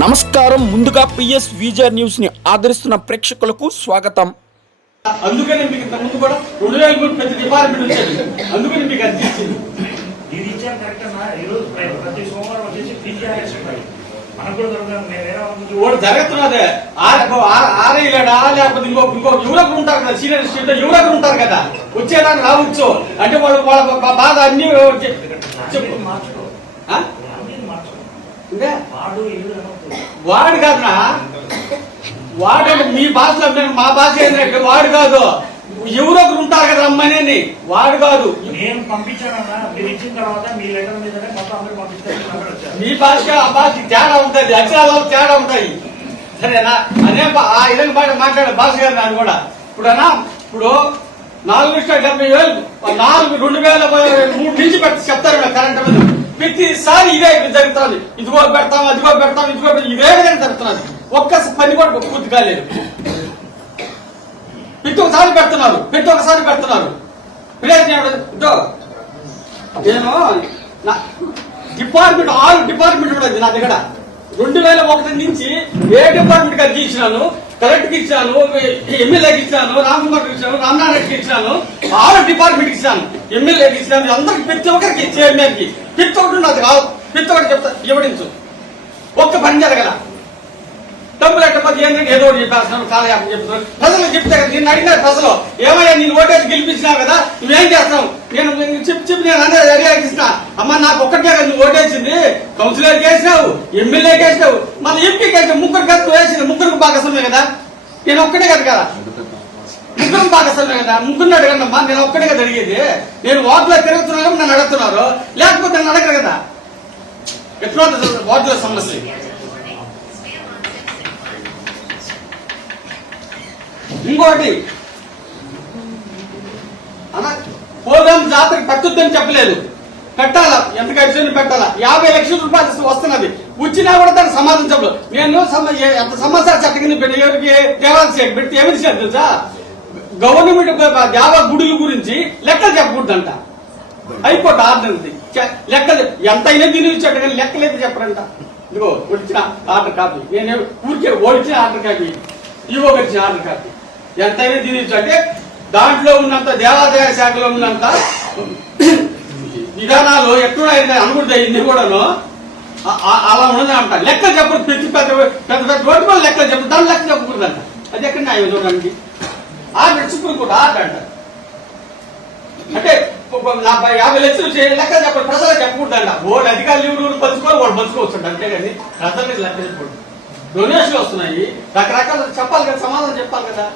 నమస్కారం. ముందుగా PS visor news ని ఆదరిస్తున్న ప్రేక్షకులకు స్వాగతం. అందుకని మీకు ఇంత ముందు కూడా 2000 ప్రతి డిపార్ట్మెంట్ వచ్చేది. అందుకని మీకు అది ఇచ్చింది. ఇది ఇచ్చారు కరెక్ట్ అన్న. ఈరోజు ప్రతి సోమవారం వచ్చేసి పీజీఆర్ఎస్ ఉంటాయి. మనకు కూడా దొరకదు. ఓడి జరుగుతున్నదే ఆరేలాడా లేకపోతే ఇంకో యువకులు ఉంటారు కదా, సీనియర్ స్టూడెంట్ యువకులు ఉంటారు కదా, వచ్చేదాన్ని రావచ్చు అంటే వాళ్ళ బాధ అన్ని మార్చుకో. వాడు కాదునా, వాడు మీ భాషలో మా భాష ఏంటంటే వాడు కాదు, ఎవరొకరు ఉంటారు కదా అమ్మని, వాడు కాదు. నేను పంపించానన్నా, మీరు ఇచ్చిన తర్వాత మీ లెటర్ మీదనే మొత్తం అందరూ పంపిస్తారు. మీ భాష ఆ భాషకి తేడా ఉంటుంది, అక్షరాలు తేడా ఉంటాయి. సరేనా? అదే ఆ విధంగా మాట్లాడే భాష గారు నాన్న కూడా ఇప్పుడు 4,70,000 2003 నుంచి చెప్తారు కరెంట్ మీద. ప్రతిసారి ఇదే జరుగుతుంది. ఇదిగో పెడతాం, అదిగో పెడతాం, ఇదిగో పెడతాం, ఇదే విధంగా జరుగుతున్నది. ఒక్క పని కూడా పూర్తి కాలేదు. ప్రతి ఒక్కసారి పెడుతున్నారు. నేను డిపార్ట్మెంట్ 6 డిపార్ట్మెంట్ ఉండదు నా దగ్గర. 2001 నుంచి ఏ డిపార్ట్మెంట్ గారికి ఇచ్చినాను, కలెక్టర్ కి ఇచ్చాను, ఎమ్మెల్యేకి ఇచ్చాను, రామకుమార్కి ఇచ్చాను, రామనారాయణకి ఇచ్చాను, 6 డిపార్ట్మెంట్ ఇచ్చాను, ఎమ్మెల్యేకి ఇచ్చాను, అందరికి ప్రతి ఒక్కరికి చైర్మన్కి ప్రతి ఒక్కటి నాది కాదు. ప్రతి ఒక్కటి చెప్తా ఎవిడెన్స్. ఒక్క పని జరగల. డబ్బులు ఎట్టపోతే ఏంటంటే ఏదో ఒకటి చెప్పేస్తున్నాను, కాలయాపం చెప్తున్నాను. ప్రజలు చెప్తే కదా, నిన్ను అడిగినారు ప్రజలు, ఏమయ్యా నేను ఓటేసి గెలిపించినావు కదా, నువ్వేం చేస్తావు? నేను చెప్పి నేను అనేది అడిగిస్తున్నా. అమ్మ నాకు ఒక్కటే కదా నువ్వు ఓటేసింది, కౌన్సిలర్కి వేసినావు, ఎమ్మెల్యేకి వేసినావు, మళ్ళీ ఎంపీకి వేసినావు, ముగ్గురు కదా నువ్వు వేసింది, ముగ్గురికి భాగస్వామే కదా, నేను ఒక్కటే కదా ముగ్గురు భాగస్వామే కదా, ముగ్గురిని అడగండమ్మా, నేను ఒక్కటే కదా అడిగేది. నేను వార్డులో తిరుగుతున్నాను, నన్ను అడుగుతున్నారు, లేకపోతే నన్ను అడగరు కదా. ఎట్లా వార్డుల సమస్య. ఇంకోటి పోదాం జాతరకి పెట్టొద్దని చెప్పలేదు, పెట్టాలా, ఎంత ఖర్చు పెట్టాలా. 50 లక్షల రూపాయలు వస్తున్నది, వచ్చినా కూడా దానికి సమాధానం చెప్పలేదు. నేను ఎంత సమాచార చట్టం కింద పెట్టి ఎవరికి దేవాలయ పెట్టి ఏమిటి సార్ తెలుసా, గవర్నమెంట్ దేవ గుడుల గురించి లెక్కలు చెప్పకూడదంట. హైకోర్టు ఆర్డర్ లెక్కలు ఎంతైనా దీని ఇచ్చాడు కానీ లెక్కలైతే చెప్పరంట. ఇదిగో వచ్చిన ఆర్డర్ కాపీ, నేను ఊరికే ఓడిచిన ఆర్డర్ కాపీ, ఈవో వచ్చిన ఆర్డర్ కాపీ, ఎంతైనా దీని అంటే దాంట్లో ఉన్నంత దేవాదాయ శాఖలో ఉన్నంత విధానాలు ఎక్కడ అనుకుంటే ఇన్ని కూడాను అలా ఉన్నది అంట. లెక్క చెప్పదు, ప్రతి పెద్ద రోడ్డు వల్ల లెక్కలు చెప్పదు, దాని లెక్క చెప్పకూడదంట. అది ఎక్కడ న్యాయం చూడడానికి? ఆర్డర్ సుప్రీంకోర్టు ఆర్డర్ అంట. అంటే 50 లక్షలు లెక్క చెప్పండి, ప్రజలకు చెప్పకూడదంట. ఓడి అధికారులు ఎవరు పంచుకోవాలి, వాడు పంచుకోవచ్చు అంతేగాని ప్రజలకి లెక్క చెప్పకూడదు. డొనేషన్లు వస్తున్నాయి, రకరకాల చెప్పాలి కదా, సమాధానం చెప్పాలి కదా.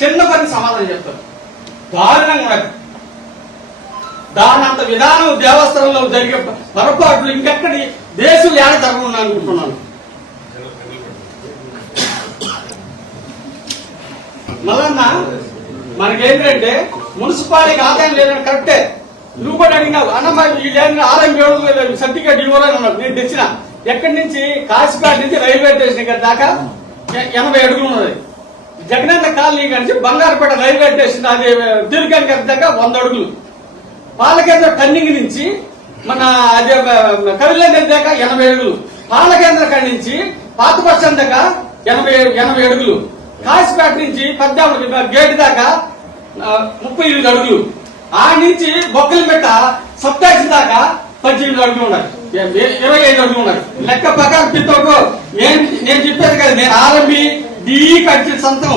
చిన్న పని సమాధానం చెప్తారు, దారుణంగా ఉన్నది. దాని అంత విధానం దేవస్థానంలో జరిగే పొరపాట్లు ఇంకెక్కడి దేశం ఏడ జరగకుండా అనుకుంటున్నాను. మళ్ళా మనకేంటంటే మున్సిపాలిటీకి ఆదాయం లేదని కరెక్టే. నువ్వు కూడా అడిగినావు, అన్న వీళ్ళు ఆదాయం సర్టిఫికేట్ ఇవ్వాలని అన్నావు. నేను తెచ్చిన ఎక్కడి నుంచి కాశీపేట నుంచి రైల్వే స్టేషన్ దాకా 80 అడుగులు ఉన్నది. జగనన్న కాలనీ నుంచి బంగారుపేట రైల్వే స్టేషన్ అది తిరుగన్ దాకా 100 అడుగులు. పాలకేంద్ర టర్నింగ్ నుంచి మన అదే కవిలేంద్ర దాకా 80 అడుగులు. పాలకేంద్ర కాడి నుంచి పాత బస్ స్టాండ్ దాకా 80 అడుగులు. కాశీపేట నుంచి పద్దాముడు గేట్ దాకా 38 అడుగులు. ఆ నుంచి బొక్కలమెట్ట సప్తాక్సి దాకా 18 అడుగులు ఉన్నాయి, 25 అడుగులు ఉన్నాయి. లెక్క ప్రకారం పిత్తోకు నేను చెప్పేది కదా, నేను ఆరంభి డీ కట్టి సొంతం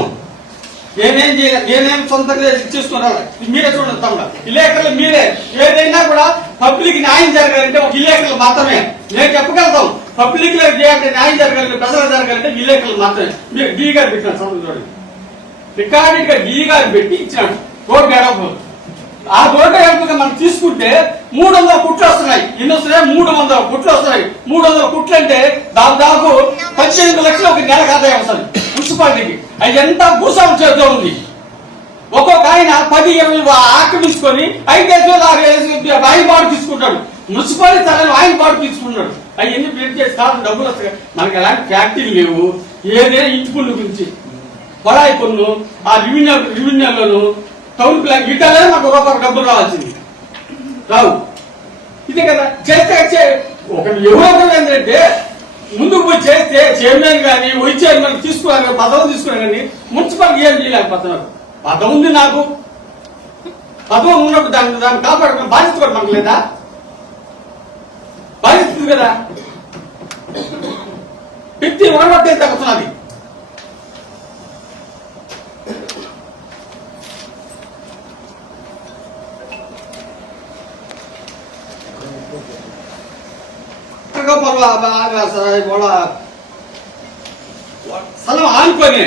నేనేం సొంతంగా చేసుకున్నాను. మీరే చూడండి తమ్ముడు, విలేకరులు మీరే. ఏదైనా కూడా పబ్లిక్ న్యాయం జరగాలంటే ఒక విలేకరులు మాత్రమే. నేను చెప్పగలుగుతాం పబ్లిక్ లో న్యాయం జరగాలంటే, ప్రజలు జరగాలంటే విలేకరులు మాత్రమే. మీరు డీ గారు పెట్టినాడు సొంతం చూడండి, రికార్డెడ్ గా డీ గారు పెట్టి ఇచ్చినాడు. రోడ్డు ఎడపు, ఆ రోడ్డు ఎడపుగా మనం తీసుకుంటే 300 కుట్లు వస్తున్నాయి. ఎన్ని వస్తున్నాయి? 300 కుట్లు వస్తున్నాయి. 300 కుట్లు అంటే దాదాపు 18 లక్షలు ఒక నెలకు ఆదాయం వస్తుంది మున్సిపాలిటీకి. అది ఎంత భూస్వామి చేతిలో ఉంది. ఒక్కొక్క ఆయన 10-20 ఆక్రమించుకొని 5-6 ఆయన బాడు తీసుకుంటాడు. మున్సిపాలిటీ తనని ఆయన బాడు తీసుకుంటాడు. అవన్నీ ప్రింట్ చేసి కాదు డబ్బులు వస్తాయి. మనకి ఎలాంటి ఫ్యాక్టరీలు లేవు. ఏదైనా ఇంటి పన్ను గురించి కొడాయి పన్ను, ఆ రెవెన్యూలోను టౌన్ ప్లాన్ ఇటాలే మాకు రూపాయలు డబ్బులు రావాల్సింది రావు. ఇదే కదా చేస్తే ఒక ఎవరో ఏంటంటే ముందుకు పోయి చేస్తే చైర్మన్ కానీ వైస్ చైర్మన్ తీసుకున్నారు పదవి తీసుకున్నారు కానీ మున్సిపాలిటీ ఏం చేయలేకపోతున్నారు. పదవి ఉంది నాకు, పదవి ఉన్నప్పుడు దాన్ని కాపాడుకున్న బాధ్యత కూడా మనకు లేదా? బాధ్యత ఉంది కదా. వ్యక్తి ఒకటే తగ్గుతున్నది. స్థలం ఆనుకొని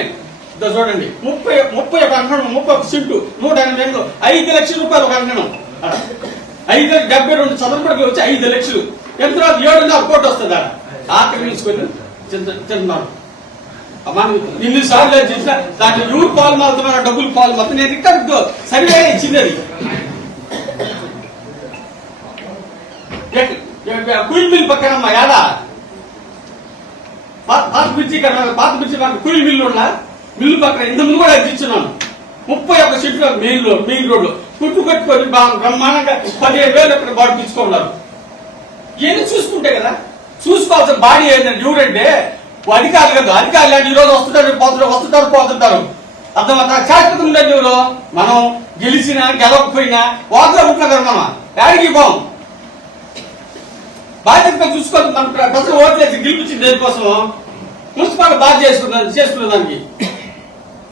చూడండి 31 సెంటు 180 5 లక్షల రూపాయలు ఒక అంకణం. 572 చదరపడికి వచ్చి 5 లక్షలు ఎంత 7.5 కోట్లు వస్తుంది. ఆక్రమించుకొని తింటున్నారు. మనం ఇన్నిసార్లు చేసిన దాంట్లో ఎవరు పాలు మారుతున్నారు, డబ్బులు పాలు మారుతున్నారు. నేను రికార్డు సర్వే ఇచ్చింది. అది కుయిల్ మిల్ పక్కన యాడా పాత మిర్చి కుయిల్ మిల్లు ఉన్న మిల్లు పక్కన ఇంత ముందు కూడా ఇచ్చున్నాను. 31 సెంట్లు మెయిన్ రోడ్డు కుట్టు కట్టుకొని బ్రహ్మాండంగా 15,000 అక్కడ బాడీ తీసుకోన్నారు. ఇవన్నీ చూసుకుంటే కదా చూసుకోవాల్సిన బాడీ ఏంటంటే ఎవరంటే అధికారులు కదా. అధికారులు అంటే ఈరోజు వస్తుంటారు పోతుంటారు. అర్థమంతా శాశ్వతం ఉండేది ఎవరు? మనం గెలిచినా గెలవకపోయినా వాటిలో ఉంటున్నాం కదా. మనం యాడికి పోం. బాధ్యతగా చూసుకోవాలి. మన ప్రజలు ఓట్లేసి గెలిపించింది దేనికోసం? మున్సిపాలిటీ బాధ్యత చేసుకునే దానికి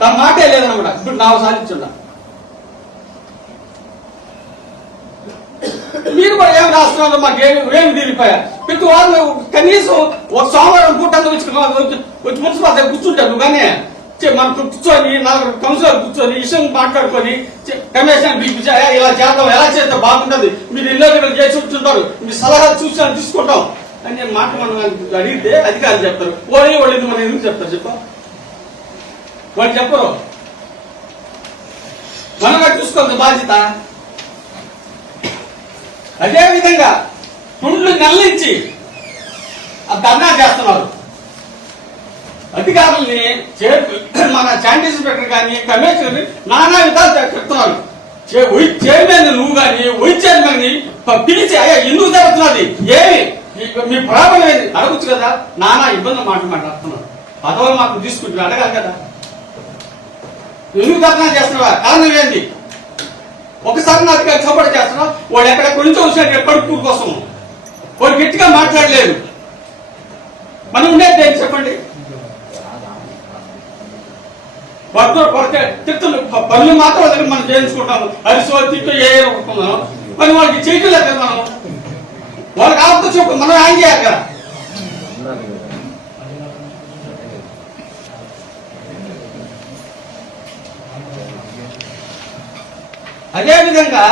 తన మాటే లేదన్నమాట. ఇప్పుడు నాకు సాధించున్నా మీరు కూడా ఏం రాస్తున్నారు? మాకు ఏమి తీరిపోయా? ప్రతి వారు కనీసం ఒక సోమవారం పూట వచ్చి మున్సిపాలిటీ కూర్చుంటారు. నువ్వు కానీ మనం కూర్చొని 4 కౌన్సిలర్ కూర్చొని విషయం మాట్లాడుకొని కమిషన్ పిలిపించాయా ఇలా చేద్దాం, ఎలా చేస్తే బాగుంటుంది, మీరు ఇల్లు చేసి కూర్చుంటారు, మీ సలహాలు చూసి తీసుకుంటాం అని నేను మాట మనం అడిగితే అధికారులు చెప్తారు. వాళ్ళు మనం ఎందుకు చెప్తారు చెప్ప? వాళ్ళు చెప్పరు. మనగా చూసుకోవాలి బాధ్యత. అదేవిధంగా 2 నెలల నుంచి ధర్నా చేస్తున్నారు. అధికారుల్ని మన శానిటరీ ఇన్స్పెక్టర్ కానీ కమిషనర్ నానా విధాలు చెప్తున్నారు. చైర్మన్ నువ్వు కానీ వైస్ చైర్మన్ పిలిచి అయ్యా ఎందుకు జరుగుతున్నది, ఏమి మీ ప్రాబ్లం ఏది అడగచ్చు కదా. నానా ఇబ్బంది మాట్లాడుతున్నారు. పదవులు మాకు తీసుకుంటున్నారు, అడగాలి కదా. ఎందుకు ధర్నా చేస్తున్నావా? కారణం ఏంటి? ఒకసారి నా అధికారులు సపోర్ట్ చేస్తున్నావు. వాడు ఎక్కడ కొంచెం వచ్చినట్టు కడుపు కోసం వాడు గట్టిగా మాట్లాడలేదు. మనం ఉండేది ఏంటి చెప్పండి? తిట్టులు పనులు మాత్రం మనం చేయించుకుంటాము. అరిసో తిట్టు ఏరుకుంటున్నాం. మరి వాళ్ళకి చేయటం లేదు కదా. మనం వాళ్ళకి ఆపద చెప్పు, మనం ఏం చేయాలి కదా. అదేవిధంగా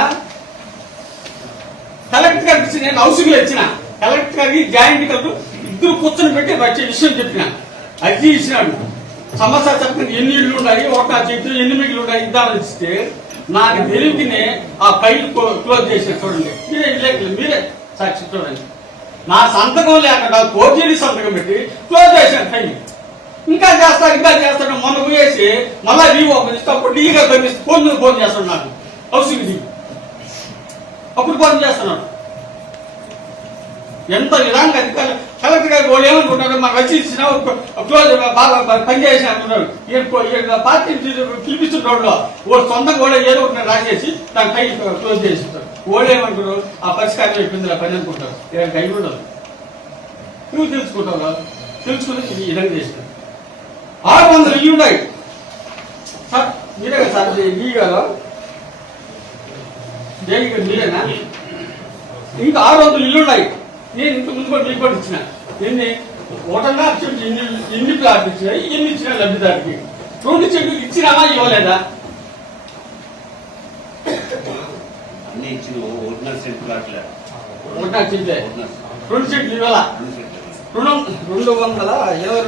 కలెక్టర్ గారికి నేను హౌసింగ్లో ఇచ్చిన కలెక్టర్ గారికి జాయింట్ కలెక్టర్ ఇద్దరు కూర్చొని పెట్టి వచ్చే విషయం చెప్పిన. అర్జీ ఇచ్చినాడు. సమస్య చెప్పిన ఎన్ని ఇళ్ళు ఉన్నాయి, ఒక చెట్టు ఎన్ని మిగిలి ఉన్నాయి ఇద్దామని ఇస్తే నాకు తెలివినే ఆ ఫైల్ క్లోజ్ చేసిన. చూడండి మీరే సాక్షి చూడండి. నా సంతకం లేకుండా కోర్జీని సంతకం పెట్టి క్లోజ్ చేశాను ఫైల్. ఇంకా చేస్తాడు మొన్న పోయేసి మళ్ళా రీఓపెన్ ఇస్తే అప్పుడు ఢిల్లీగా పంపిస్తే ఫోన్ చేస్తాడు నాకు హౌసింగ్ ఢిల్లీ. అప్పుడు ఫోన్ చేస్తున్నాడు. ఎంత విధంగా అధికారులు కలెక్టర్ గారు వాళ్ళు ఏమనుకుంటారు, మాకు వచ్చి ఇచ్చిన క్లోజ్ బాగా పనిచేసి అంటున్నారు. పార్టీ పిలిపిస్తున్న వాళ్ళు సొంతంగా కూడా ఏదో ఒకటి రాసేసి దాని పై క్లోజ్ చేసిస్తారు. వాళ్ళు ఏమంటారు, ఆ పరిష్కారం అయిపోయింది పని అనుకుంటారు. ఇలాంటి అయి ఉండదు. నువ్వు తెలుసుకుంటావు, తెలుసుకుని ఈ విధంగా చేసినారు. 600 ఇల్లు ఉన్నాయి సార్. మీరే కదా సార్ ఈ గారు మీరేనా? ఇంకా 600 ఇల్లు ఉన్నాయి. నేను ఇంత ముందు కూడా రిపోర్ట్ ఇచ్చిన. ఎన్ని ఓటన్నా ఎన్ని ప్లాట్లు ఇచ్చినాయి, ఎన్ని ఇచ్చినా లబ్ధిదారికి 2 చెట్లు ఇచ్చినామా ఇవ్వలేదా? అన్ని ఇచ్చిన ఓటనర్ సెంట్ ప్లాట్లే. ఓటనర్ చెట్లే 2 చెట్లు ఇవ్వాల. 222 కదా. 200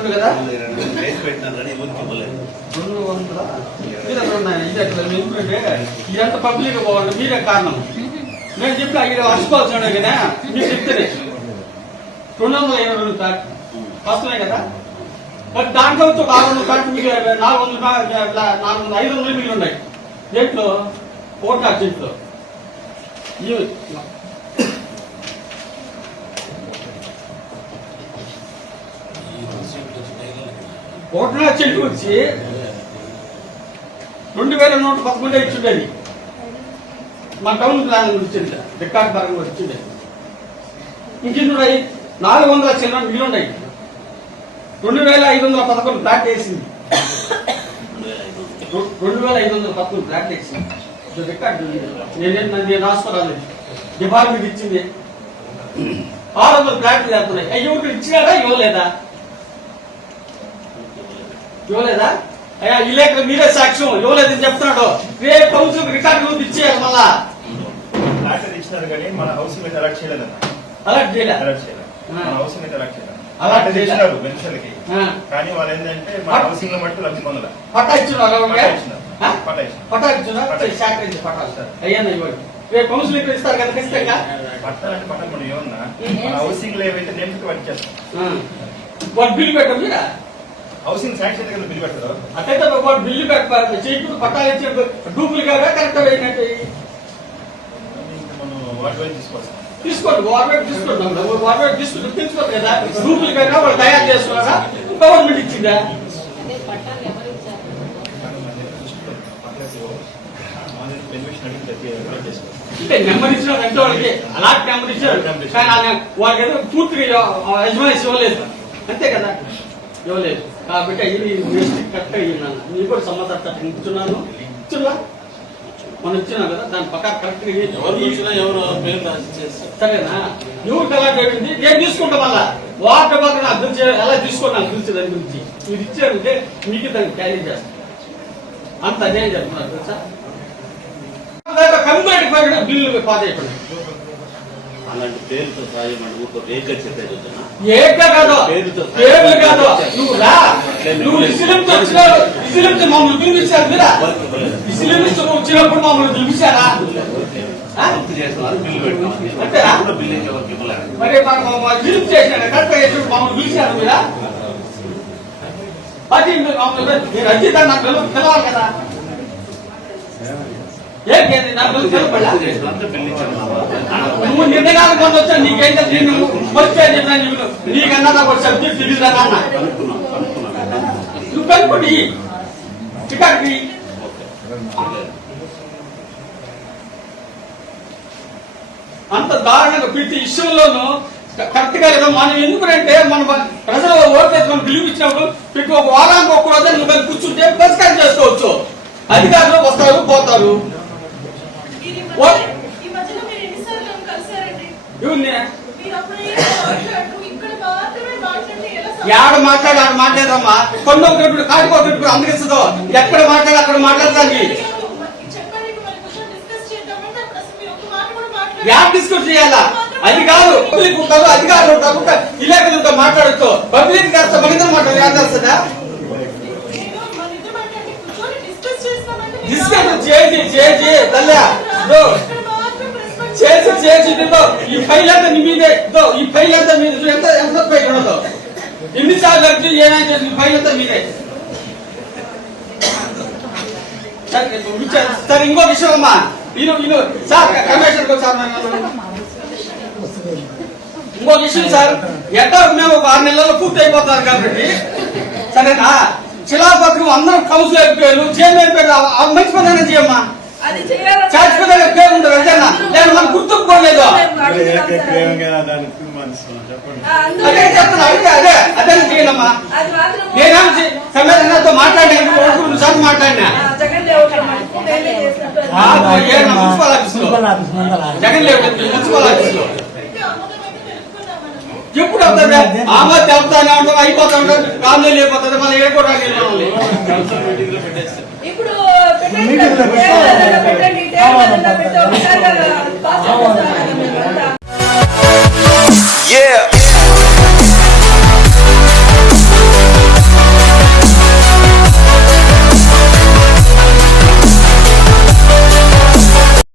ఇదంతా పబ్లిక్ పోవాలి. మీరే కారణం. నేను చెప్పి ఇక్కడ వర్షపాల్సిన కదా మీరు చెప్తేనే 222 ప్లాట్ వస్తున్నాయి కదా. మరి దాంట్లో వచ్చి 600 ప్లాట్ మీకు 500 మిగిలి ఉన్నాయి. దేంట్లో ఓటా చెట్లు ఒకటిన్నర చెట్టు వచ్చి 2111 ఇచ్చిండేది మా టౌన్ ప్లాన్ ఇచ్చింది రికార్డ్ పరంగా వచ్చిండే. ఇంకిన్నాయి 400 చిన్న మిగిలిన్నాయి. 2511 ప్లాట్ వేసింది. 2511 ప్లాట్ వేసింది. రికార్డు నేను రాసుకోరాదు. డిపార్ట్మెంట్ ఇచ్చింది 600 ప్లాట్లు లేకున్నాయి. ఎవరికి ఇచ్చినారా ఇవ్వలేదా అయ్యా విలేకరు మీరే సాక్ష్యం ఇవ్వలేదని చెప్తున్నాడు. రేపు కౌన్సిల్ రికార్డు ఇచ్చేయాలి. మళ్ళా ఫ్లాట్ ఇచ్చినారు కానీ మన హౌసింగ్ మీద అలర్ట్ చేయలేదన్న. అలర్ట్ చేయలేదు. మన హౌసింగ్ మీద అలర్ట్ చేయలేదు. అలర్ట్ ఇచ్చినారు బెనిఫిషియర్లకి. కానీ వాళ్ళు ఏంటంటే మన హౌసింగ్ లో మట్టు లబ్ధి పొందలే. పట్టా ఇచ్చినారు. అయ్యా ఇవ్వండి. రేపు కౌన్సిల్ ఇస్తారు కదా ఖచ్చితంగా. పట్టాలంటే పట్టం మనం ఏమన్నా మన హౌసింగ్ లో ఏవైతే నేమ్స్ వర్క్ చేస్తాం వాళ్ళు బిల్లు పెట్టారు మీరా హౌసింగ్ శాంక్షన్ దగ్గర బిల్ పెట్టారు. అట్లయితే వాళ్ళు బిల్లు పెట్టారు చేయకుండా పట్టాలు ఇచ్చి డూప్లికేట్ కరెక్ట్ అయినట్టు మనం వాటి వైపు తీసుకోవాలి. తీసుకోండి. గవర్నమెంట్ తీసుకుంటాం తీసుకోండి కదా. డూప్లికేట్ వాళ్ళు తయారు చేస్తున్నారా గవర్నమెంట్ ఇచ్చిందా? అంటే నెంబర్ ఇచ్చినారు అంటే వాళ్ళకి అలాంటి నెంబర్ ఇచ్చారు. కానీ వాళ్ళకి ఏదో పూర్తిగా యజమాని ఇవ్వలేదు. అంతే కదా ఇవ్వలేదు. కాబట్టి ఇది కరెక్ట్ అయ్యిందన్న. నేను కూడా సమాధానం ఇస్తున్నాను. ఇచ్చున్నా మనం ఇచ్చినాం కదా దాని పక్క కరెక్ట్ సరేనా. ఎవరు కలెక్ట్ అయింది నేను తీసుకుంటాం. మళ్ళా వాటర్ పక్కన అభివృద్ధి ఎలా తీసుకున్నాను అభివృద్ధి దాని గురించి మీరు ఇచ్చారంటే మీకు దాన్ని క్యారీ చేస్తాను. అంత అదే చెప్తున్నారు తెలుసా. కంప్లైంట్ పైన బిల్లు పాస్ అయిపోయింది. అలాంటి పేరుతో సాయం ఊరితో రేఖ చెప్పేది పేర్లు కాదు. నువ్వు రా నువ్వు ఇస్లాంకి వచ్చినావు. ఇస్లాంకి మమ్మల్ని పిలిపించారు మీరా. ఇస్లాంకి వచ్చినప్పుడు మమ్మల్ని పిలిపించారా? అంతేనా? మరి పిలుపు చేసినా కరెక్ట్ చేసినప్పుడు మమ్మల్ని పిలిచారు మీరా? అది మీరు రచిత నాకు పిలవాలి కదా. ఏంటి నాకు పిలవడా? నువ్వు నిర్ణయాలు కొంత వచ్చా నీకైతే నేను వచ్చే నీకన్నా నాకు సబ్జెక్ట్ తెలియదా అన్న. నువ్వు కనుక్కోండి టికెట్కి. అంత దారుణంగా ప్రతి విషయంలోనూ కరెక్ట్ గా లేదా. మనం ఎందుకంటే మన ప్రజలు ఓట్లేసి మనం పిలిపించినప్పుడు ప్రతి ఒక వారానికి ఒక్క రోజు నువ్వు కలిసి కూర్చుంటే పరిష్కారం చేసుకోవచ్చు. అధికారులు వస్తారు పోతారు. ఆడ మాట్లాడమ్మా. కొండొకటి కాడికొకటి అందరిస్తుందో ఎక్కడ మాట్లాడి అక్కడ మాట్లాడడానికి యాప్ డిస్కస్ చేయాలా? అది కాదు. పబ్లిక్ ఉంటారు, అధికారులు ఉంటారు, ఇలాగ మాట్లాడచ్చు. పబ్లిక్ కాస్త మనిద్దరు మాట్లాడి చేస్తుందా? డిస్కస్ చేసి తల్లా చేసి ఈ ఫైల్ అంతా నీ మీదే. ఈ ఫైల్ అంతా మీద ఎంత ఫైల్ ఉండదు. ఎన్నిసార్లు వచ్చి ఏమైనా చేసి ఫైల్ అంతా మీదే. సార్ ఇంకో విషయం అమ్మా. సార్ కమిషనర్ సార్ ఇంకో విషయం సార్. ఎట్లా మేము ఒక 6 నెలల్లో పూర్తి అయిపోతారు కాబట్టి సరేనా. శిలాపత్రం అందరం కౌన్సిల్ అయిపోయారు, చైర్మన్ అయిపోయారు. మంచి పని చేయమ్మా. చచ్చిపోతే పేరు ఉండదు అంతేనా? నేను మనం గుర్తుకోలేదు. అదే చెప్తున్నా. అదే చేయాలమ్మా. నేనేం సమాధానంతో మాట్లాడాను. 2 సార్లు మాట్లాడినా మున్సిపల్ ఆఫీసులో. జగన్ లేవు మున్సిపల్ ఆఫీసులో. ఎప్పుడు అవుతుంది? ఆమె తెలుపుతానే ఉంటాం, అయిపోతా ఉంటాం. కాళ్ళు లేకపోతుంది. మళ్ళీ